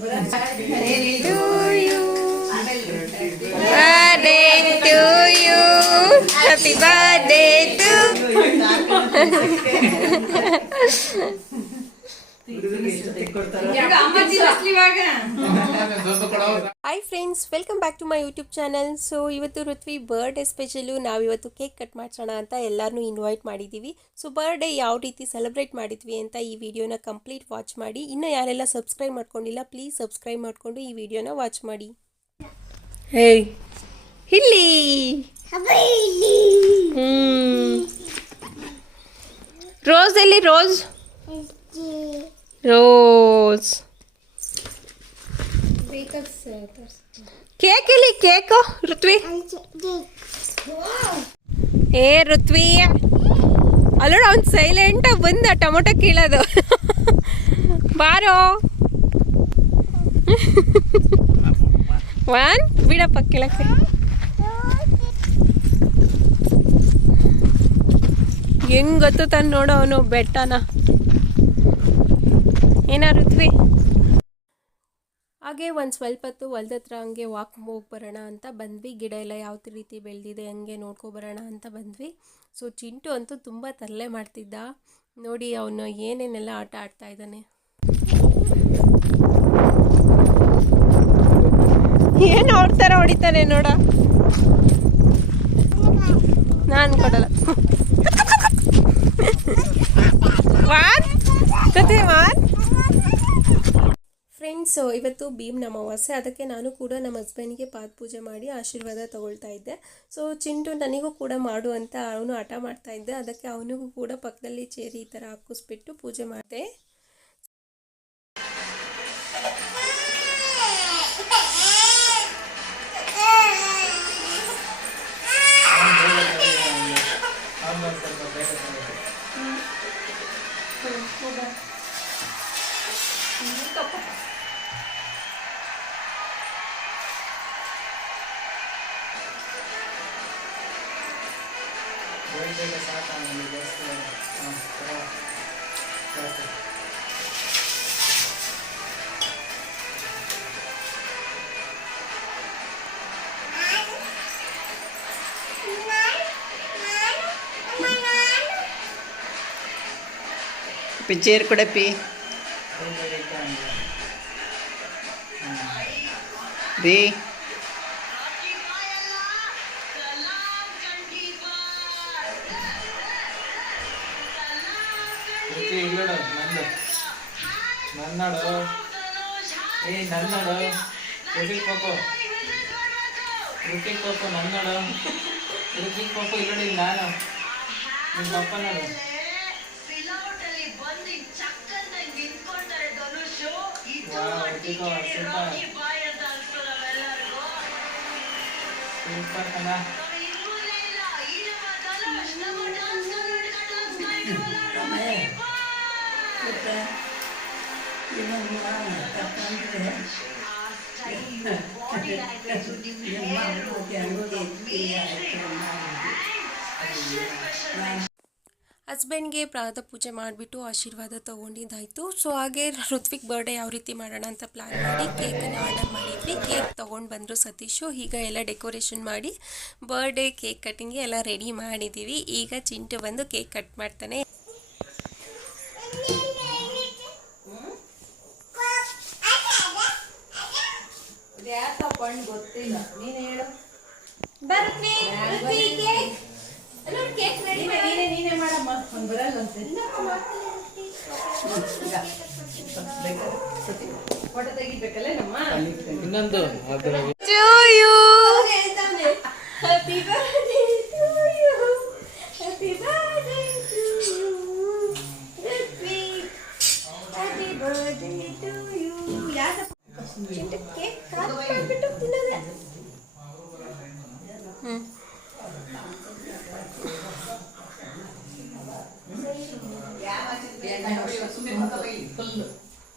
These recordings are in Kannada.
Birthday to you. Birthday to you. Happy birthday to you. Hi friends welcome back to my YouTube channel so ಇವತ್ತು ಋತ್ವಿ ಬರ್ಡೇ ಸ್ಪೆಷಲು ನಾವಿವತ್ತು ಕೇಕ್ ಕಟ್ ಮಾಡ್ಸೋಣ ಅಂತ ಎಲ್ಲರನ್ನೂ ಇನ್ವೈಟ್ ಮಾಡಿದ್ದೀವಿ ಸೊ ಬರ್ಡೇ ಯಾವ ರೀತಿ ಸೆಲೆಬ್ರೇಟ್ ಮಾಡಿದ್ವಿ ಅಂತ ಈ ವಿಡಿಯೋನ ಕಂಪ್ಲೀಟ್ ವಾಚ್ ಮಾಡಿ. ಇನ್ನು ಯಾರೆಲ್ಲ ಸಬ್ಸ್ಕ್ರೈಬ್ ಮಾಡ್ಕೊಂಡಿಲ್ಲ ಪ್ಲೀಸ್ ಸಬ್ಸ್ಕ್ರೈಬ್ ಮಾಡಿಕೊಂಡು ಈ ವಿಡಿಯೋನ ವಾಚ್ ಮಾಡಿ. ಹೇ ಇಲ್ಲಿ ರೋಸ್ ಎಲ್ಲಿ ರೋಸ್ ರೋಸ್ ಕೇಕ್ ಇಲ್ಲಿ ಕೇಕು ಋತ್ವಿ ಏ ಋತ್ವಿ ಅಲ್ಲೋಡ, ಅವ್ನು ಸೈಲೆಂಟ್ ಬಂದ, ಟೊಮೊಟೊ ಕೀಳೋದು. ಬಾರೋ. ಒನ್ ಬಿಡಪ್ಪ, ಕೇಳಕ್ಕೆ. ಹೆಂಗ್ ಗೊತ್ತು ನೋಡು ಅವನು ಬೆಟ್ಟನ. ಏನ ಋತ್ವಿ ಹಾಗೆ ಒಂದು ಸ್ವಲ್ಪ ಹೊತ್ತು ಹೊಲ್ದ ಹತ್ರ ಹಂಗೆ ವಾಕ್ ಹೋಗಿ ಬರೋಣ ಅಂತ ಬಂದ್ವಿ. ಗಿಡ ಎಲ್ಲ ಯಾವ ರೀತಿ ಬೆಳೆದಿದೆ ಹಂಗೆ ನೋಡ್ಕೊಬರೋಣ ಅಂತ ಬಂದ್ವಿ. ಸೊ ಚಿಂಟು ಅಂತೂ ತುಂಬ ತರಲೆ ಮಾಡ್ತಿದ್ದ. ನೋಡಿ ಅವನು ಏನೇನೆಲ್ಲ ಆಟ ಆಡ್ತಾ ಇದ್ದಾನೆ. ಏನು ಹೊಡ್ತಾರ ಹೊಡಿತಾನೆ ನೋಡ. ನಾನು ಕೊಡಲ್ಲ. ಫ್ರೆಂಡ್ಸ್ ಇವತ್ತು ಭೀಮ್ ಅಮಾವಾಸ್ಯೆ ಅದಕ್ಕೆ ನಾನು ಕೂಡ ನಮ್ಮ ಹಸ್ಬೆಂಡ್ಗೆ ಪಾದ ಪೂಜೆ ಮಾಡಿ ಆಶೀರ್ವಾದ ತಗೊಳ್ತಾ ಇದ್ದೆ. ಸೊ ಚಿಂಟು ನನಗೂ ಕೂಡ ಮಾಡು ಅಂತ ಅವನು ಹಠ ಮಾಡ್ತಾ ಇದ್ದೆ. ಅದಕ್ಕೆ ಅವನಿಗೂ ಕೂಡ ಪಕ್ಕದಲ್ಲಿ ಚೇರಿ ಈ ಥರ ಹಾಕಿಸ್ಬಿಟ್ಟು ಪೂಜೆ ಮಾಡಿದೆ. ಚೇರ್ ಕೊಡಪ್ಪಿ ರೀ. ನನ್ನಡು. ಏ, ನನ್ನಡು. ರುಟಿಕ್ ಪಾಪು ರುಟಿಕ್ ಪಾಪು ನನ್ನಡು. ರುಟಿಕ್ ಪಾಪು ಇಲ್ಲೋಡಿ ನಾನು. ನಿಮ್ಮ ಪಪ್ಪ ನೋಡು Super, super. Super kena. Ramai. Kita yang mana kapan kita? Yang mana yang kita? Yang mana? ಹಸ್ಬೆಂಡ್ಗೆ ಪ್ರಾತ ಪೂಜೆ ಮಾಡಿಬಿಟ್ಟು ಆಶೀರ್ವಾದ ತೊಗೊಂಡಿದ್ದಾಯಿತು. ಸೊ ಹಾಗೆ ಋತ್ವಿಕ್ ಬರ್ಡೇ ಯಾವ ರೀತಿ ಮಾಡೋಣ ಅಂತ ಪ್ಲ್ಯಾನ್ ಮಾಡಿ ಕೇಕನ್ನು ಆರ್ಡರ್ ಮಾಡಿದ್ವಿ. ಕೇಕ್ ತೊಗೊಂಡು ಬಂದರು ಸತೀಶು. ಈಗ ಎಲ್ಲ ಡೆಕೋರೇಷನ್ ಮಾಡಿ ಬರ್ಡೇ ಕೇಕ್ ಕಟ್ಟಿಂಗ್ಗೆ ಎಲ್ಲ ರೆಡಿ ಮಾಡಿದ್ದೀವಿ ಈಗ ಚಿಂಟು ಬಂದು ಕೇಕ್ ಕಟ್ ಮಾಡ್ತಾನೆ. ಗೊತ್ತಿಲ್ಲ. ಅದರ to ಚಿಂಟು ಕೇಕ್ ಕಾಟ್ ಮಾಡ್ಬಿಟ್ಟು ತಿನ್ನೋದೆ. ಹ್ಮ್.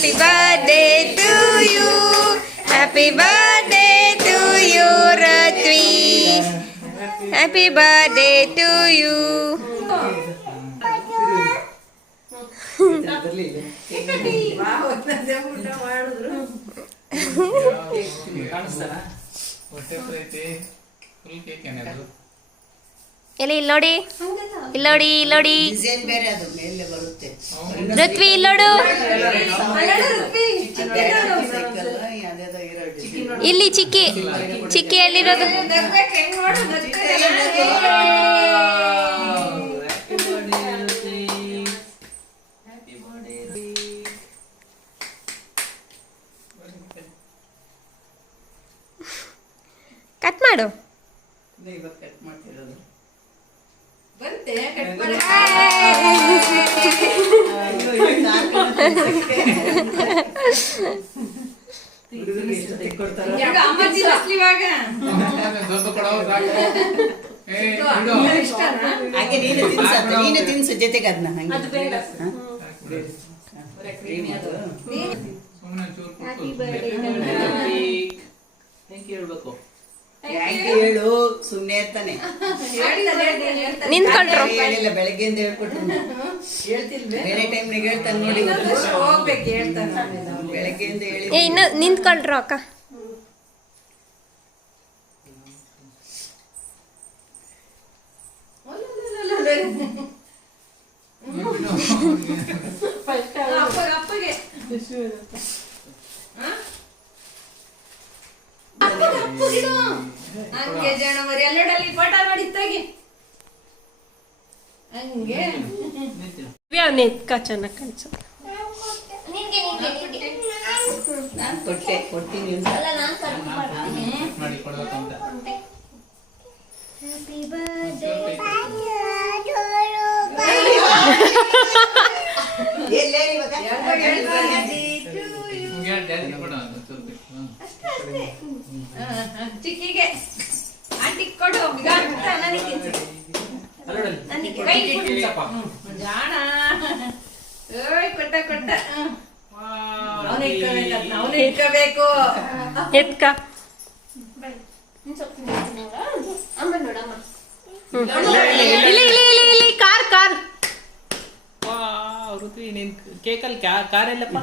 Happy birthday to you. Happy birthday to you, Ratvi. Happy birthday to you. ಬರಲಿ ಕಾಣಿಸ್ತಾನ ಹೊಟ್ಟೆ ಐತಿ ಫುಲ್ ಕೇಕ್ ಏನಾದ್ರು ಎಲ್ಲಿ ಇಲ್ಲಿ ನೋಡಿ. ಇಲ್ಲಿ ನೋಡಿ ಇಲ್ಲಿ ನೋಡಿ. ಋತ್ವಿ ಇಲ್ಲಿ ನೋಡು. ಇಲ್ಲಿ ಚಿಕ್ಕಿ ಚಿಕ್ಕಿ ಎಲ್ಲಿರೋದು? ಕಟ್ ಮಾಡು ಇವಾಗ ಕಟ್ ಮಾಡ್ತಿರೋದು ಹುಡುಗರಿಗೆ ಎಷ್ಟು ತೆಗ್ದು ಕೊಡ್ತಾರೋ? ದೊಡ್ಡ ಕೊಡೋ ಸಾಕು ಏ ಬಿಡು ಹಾಗೆ ನೀನು ತಿನ್ಸತ್ತೆ ನೀನು ತಿನ್ಸು ಜೊತೆಗೆ ಅದನ್ನ ಹಂಗೆ ಹಾ? ಏನು ಅದು? ಸುಮ್ಮನೆ ಚೂರು ಥ್ಯಾಂಕ್ ಯು ಹೇಳ್ಬೇಕು ಯಾಕೆ ಹೇಳು. ಸುಮ್ಮನೆ ಇರ್ತಾನೆ. ನಿಂತ್ಕೊಂಡ್ರು. ಹೇಳಿಲ್ಲ ಬೆಳಗ್ಗೆಯಿಂದ ಹೇಳ್ಕೊಟ್ರು ಬೇರೆ ಟೈಮ್ನಾಗ ಹೇಳ್ತಾನೆ ನೋಡಿ. ಬೆಳಗ್ಗೆಯಿಂದ ಹೇಳಿ. ಏ ಇನ್ನು ನಿಂತ್ಕೊಂಡ್ರು ಅಕ್ಕ. ಹಂಗೆ ಜನವರಿ ಮರಿ ಎಲ್ಲೆಡಲ್ಲಿ ಮಾಡಿದ್ದಾಗೆ. ಹಂಗೆ. ನೆತ್ಕ ಚೆನ್ನಾಗಿ ಕಾಣಿಸುತ್ತೆ ನಾನು ಕೊಟ್ಟೆ ಕೊಡ್ತೀನಿ ಅಂತ. ಮಾಡಿ ಚೂರು ಹ್ಮ್. ಚಿಕ್ಕಿಗೆ. ಆಂಟಿ ಕೊಡು ನನಗೆ. ನನಗೆ ಕೈ. ಜಾಣ. ಓಯ್ ಕೊಟ್ಟ ಕೊಟ್ಟ. ಅವನೇ ಇಟ್ಕೋಬೇಕಂತ ಅವನೇ ಇಟ್ಕೋಬೇಕು. ಎತ್ಕ. ಇಲ್ಲಿ ಇಲ್ಲಿ ಇಲ್ಲಿ ಇಲ್ಲಿ ಕಾರ್ ಕಾರ್. ಋತ್ವಿ ನೀನ್ ಕೇಕಲ್ಲಿ ಕಾರ್ ಎಲ್ಲಪ್ಪ?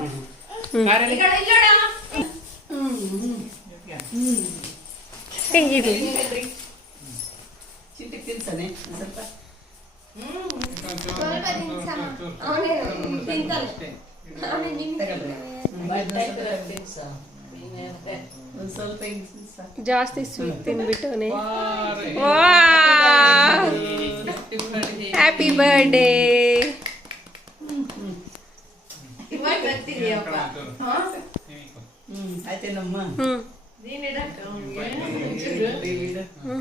ಈ ತಿನ್ಸ. ಜಾಸ್ತಿ ಸ್ವೀಟ್ ತಿನ್ಬಿಟ್ಟವನೆ. ಹ್ಯಾಪಿ ಬರ್ಡೇ ಇವಾಗ ಬರ್ತಿದ್ಯಪ್ಪ. ಆಯ್ತೇನಮ್ಮ ಹ್ಮ್.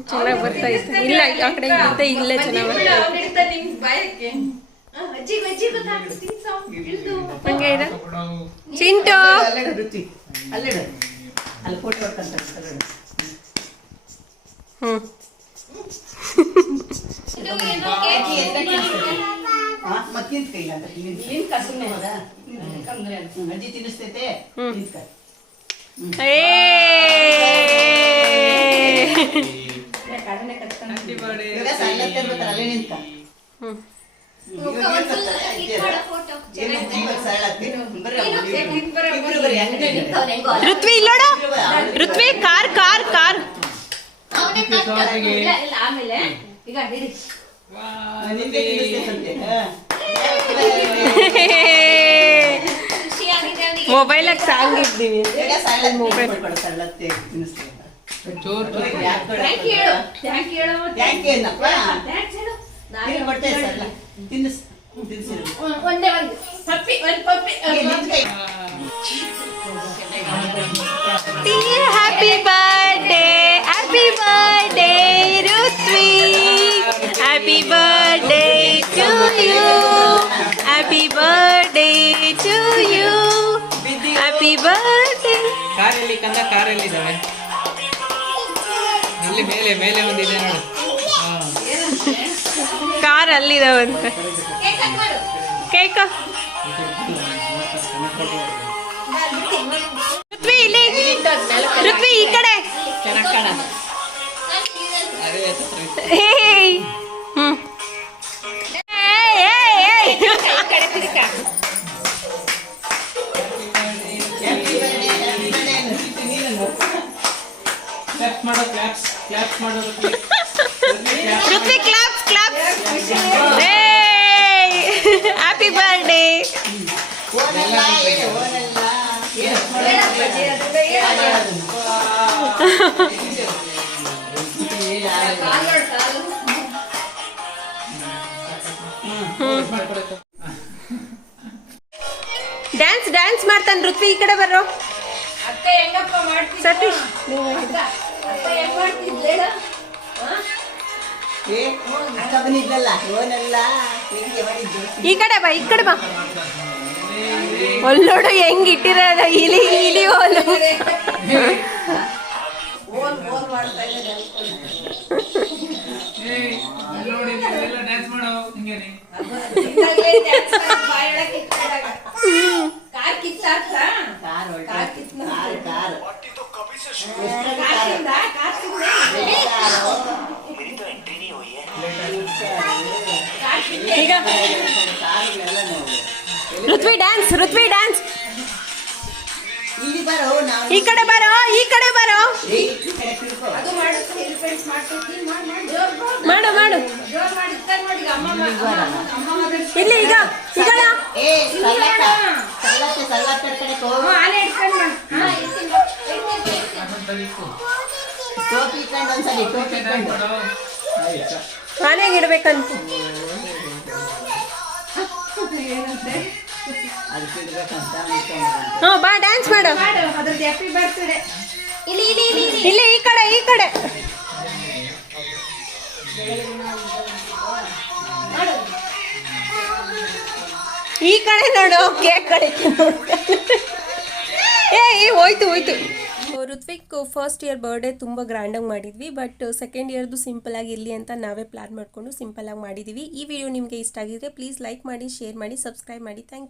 ಚೆನ್ನಾಗಿ ಬರ್ತಾ ಇತ್ತು. ಇಲ್ಲ ಆ ಕಡೆ ಇರುತ್ತೆ ಇಲ್ಲೇ ಚೆನ್ನಾಗಿ ಬರ್ತಾ. ಹಂಗೆ ಇದೆ. ಚಿಂಟು! ಹ್ಮ್, ಅಜ್ಜಿ ತಿನ್ನಿಸ್ತೈತೆ. ಋತ್ವಿ ಇಲ್ಲೋಡ. ಋತ್ವಿ ಕಾರ್ ಕಾರ್ ಕಾರ್ ಆಮೇಲೆ. ಈಗ ಮೊಬೈಲಾಗ ಸಾಂಗ್ ಇದ್ದೀವಿ ಇವಾಗ ಸರಳತ್ತೆ ಕೊಡ್ಕೊಡು, ಸರಳತ್ತೆ ತಿನ್ನಿಸ್ತೀವಿ. ಕಾರಲ್ಲಿ ಕಾರ್ ಎಲ್ಲಿದ್ದಾವೆ ಅಲ್ಲಿ ಮೇಲೆ ಮೇಲೆ ಒಂದಿದೆ ನೋಡು. ಹಾ. ಕಾರ್ ಅಲ್ಲಿದಾವಂತೆ ಕೇಕ ಇಲ್ಲಿ. ಈ ಕಡೆ. ಕಣ. ಕಾಣ ಮಾಡೋ ಕ್ಲಾಪ್ಸ್ ಕ್ಲಾಪ್ಸ್ ಮಾಡೋ claps claps happy birthday dance dance ಮಾಡ್ತಾನೆ ಋತ್ವಿ ಈ ಕಡೆ ಬರ್ರೋ. ಸತೀಶ್ ಅಕ್ಕ ಈ ಕಡೆ ಬಾ ಈ ಕಡೆ ಬಾ. ಒಳ್ಳೋಡು ಹೆಂಗ್ ಇಟ್ಟಿರೋದ ಇಲಿ ಇಲಿ ಹೋಲು. ಕಾರ್ ಕಿತ್ತಾಕ್ತಾ? Car car. ಈಗ ಋತ್ವಿ ಡ್ಯಾನ್ಸ್ ಋತ್ವಿ ಡ್ಯಾನ್ಸ್ ಈ ಕಡೆ ಬರೋ ಈ ಕಡೆ ಬರೋ. ಮಾಡು ಮಾಡು, ಇಲ್ಲಿ ಈಗ ಮಾಡು. ಟೋಪಿ ಇಟ್ಕೊಂಡು ಒಂದ್ಸಲಿ ಟೋಪಿ ಇಟ್ಕೊಂಡು ಆನೆಗೆ ಇಡ್ಬೇಕಂತ. ಬಾ ಡ್ಯಾನ್ಸ್ ಮಾಡು. ಇಲ್ಲಿ ಇಲ್ಲಿ ಇಲ್ಲಿ ಇಲ್ಲಿ. ಇಲ್ಲಿ ಈ ಕಡೆ ಈ ಕಡೆ. ಈ ಕಡೆ ನೋಡು ಕೇಕ್ ಕಡೆ. ಏ ಏ, ಹೋಯ್ತು ಹೋಯ್ತು. ಋತ್ವಿಕ್ ಫಸ್ಟ್ ಇಯರ್ ಬರ್ಡೇ ತುಂಬ ಗ್ರ್ಯಾಂಡಾಗಿ ಮಾಡಿದ್ವಿ ಬಟ್ ಸೆಕೆಂಡ್ ಇಯರ್ದು ಸಿಂಪಲ್ ಆಗಿ ಇರಲಿ ಅಂತ ನಾವೇ ಪ್ಲಾನ್ ಮಾಡಿಕೊಂಡು ಸಿಂಪಲ್ ಆಗಿ ಮಾಡಿದ್ದೀವಿ ಈ ವಿಡಿಯೋ ನಿಮಗೆ ಇಷ್ಟ ಆಗಿದ್ರೆ ಪ್ಲೀಸ್ ಲೈಕ್ ಮಾಡಿ ಶೇರ್ ಮಾಡಿ ಸಬ್ಸ್ಕ್ರೈಬ್ ಮಾಡಿ. Thank you